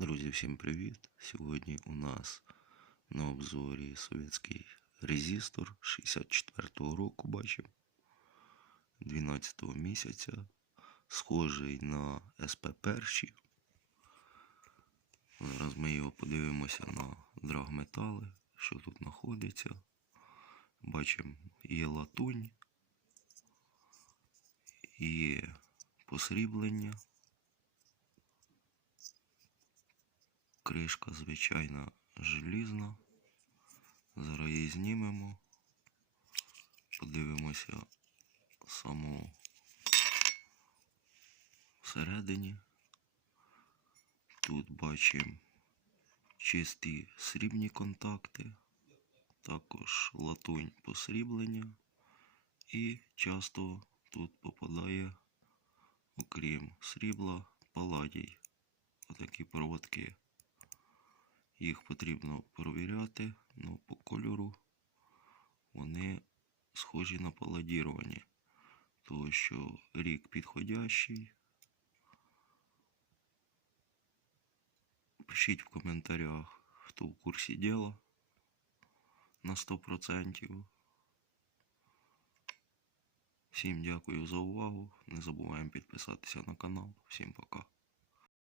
Друзі, всім привіт! Сьогодні у нас на обзорі совєтський резистор 64-го року бачимо 12 місяця. Схожий на СП перші. Зараз ми його подивимося на драгметали, що тут знаходиться. Бачимо є латунь, є посріблення. Кришка звичайна желізна. Зараз її знімемо. Подивимося саму всередині. Тут бачимо чисті срібні контакти, також латунь посріблення. І часто тут попадає, окрім срібла, паладій. Отакі проводки. Їх потрібно провіряти, але по кольору вони схожі на паладіровані, тому що рік підходящий. Пишіть в коментарях, хто в курсі діла на 100%. Всім дякую за увагу. Не забуваємо підписатися на канал. Всім пока.